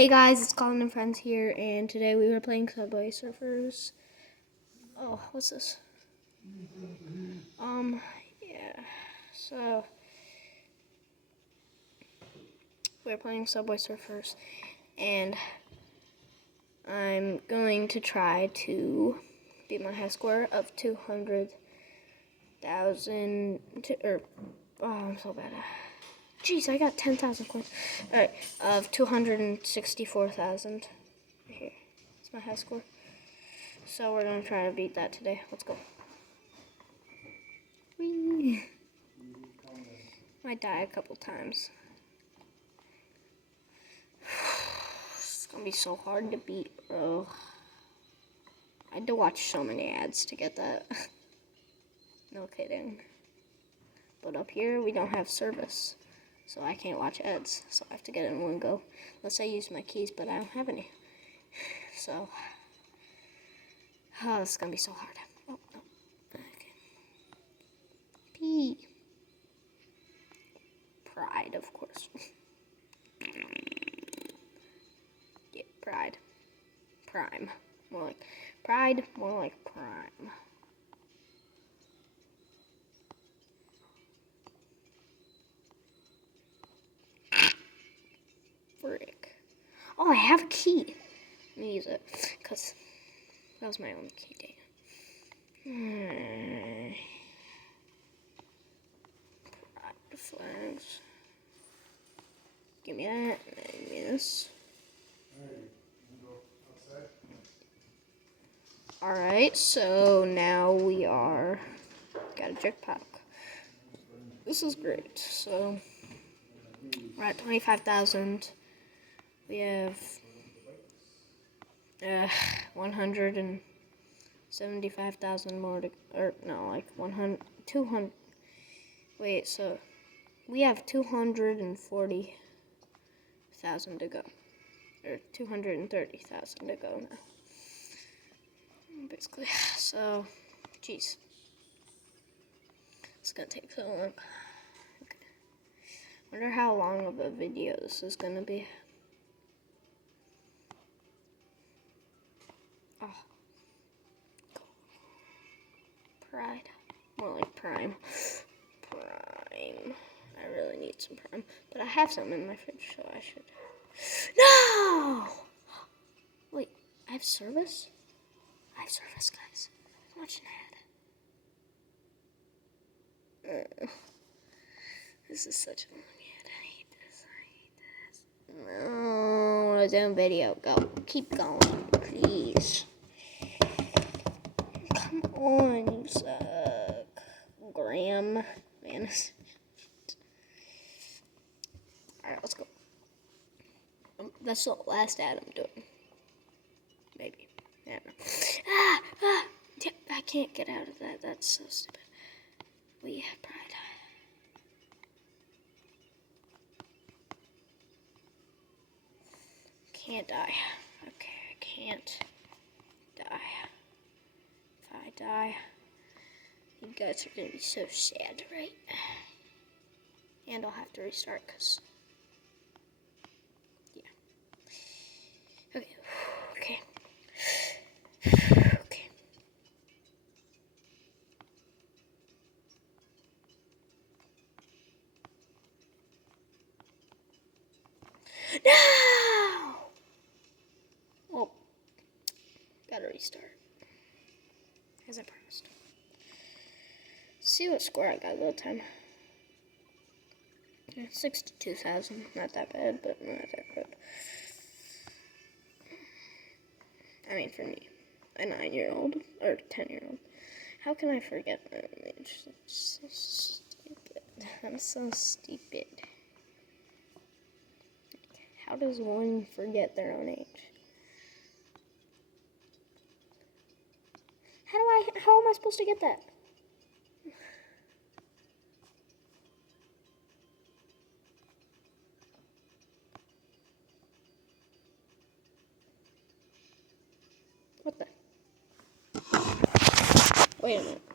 Hey guys, it's Colin and Friends here, and today we were playing Subway Surfers. Oh, what's this? Yeah, so we're playing Subway Surfers, and I'm going to try to beat my high score of 200,000, I'm so bad. Jeez, I got 10,000 coins. Alright, of 264,000. Here, it's my high score. So we're going to try to beat that today. Let's go. Whee! Might die a couple times. It's going to be so hard to beat, bro. I had to watch so many ads to get that. No kidding. But up here, we don't have service. So I can't watch ads. So I have to get it in one go. Unless I use my keys, but I don't have any. So, this is going to be so hard. Oh, no. Okay. P. Pride, of course. Yeah, pride. Prime. More like pride, more like prime. Frick. Oh, I have a key. Let me use it, because that was my only key. Dang. Pride flags. Give me that. Give me this. Alright, so now we got a jetpack. This is great. So we're at 25,000. We have 175,000 more to, or no, like 100, 200. Wait, so we have 240,000 to go, or 230,000 to go now. Basically, so, jeez, it's gonna take so long. Okay. Wonder how long of a video this is gonna be. Oh, pride, more like prime. Prime. I really need some prime, but I have some in my fridge, so I should. No! Wait, I have service? I have service, guys. I'm watching an ad. This is such a long ad. I hate this. No, we're doing video. Go. Keep going, please. Come on, you suck. Graham. Man. Alright, let's go. That's the last ad I'm doing. Maybe. I don't know. I can't get out of that. That's so stupid. We have pride. Can't die. Okay, I can't die. If I die, you guys are gonna be so sad, right? And I'll have to restart, because, yeah. Okay. Okay. Okay. No! Oh. Gotta restart. As I promised. See what score I got that time. 62,000. Not that bad, but not that good. I mean, for me, a 9-year-old or 10-year-old. How can I forget my own age? That's so stupid. I'm so stupid. How does one forget their own age? How am I supposed to get that? What the? Wait a minute.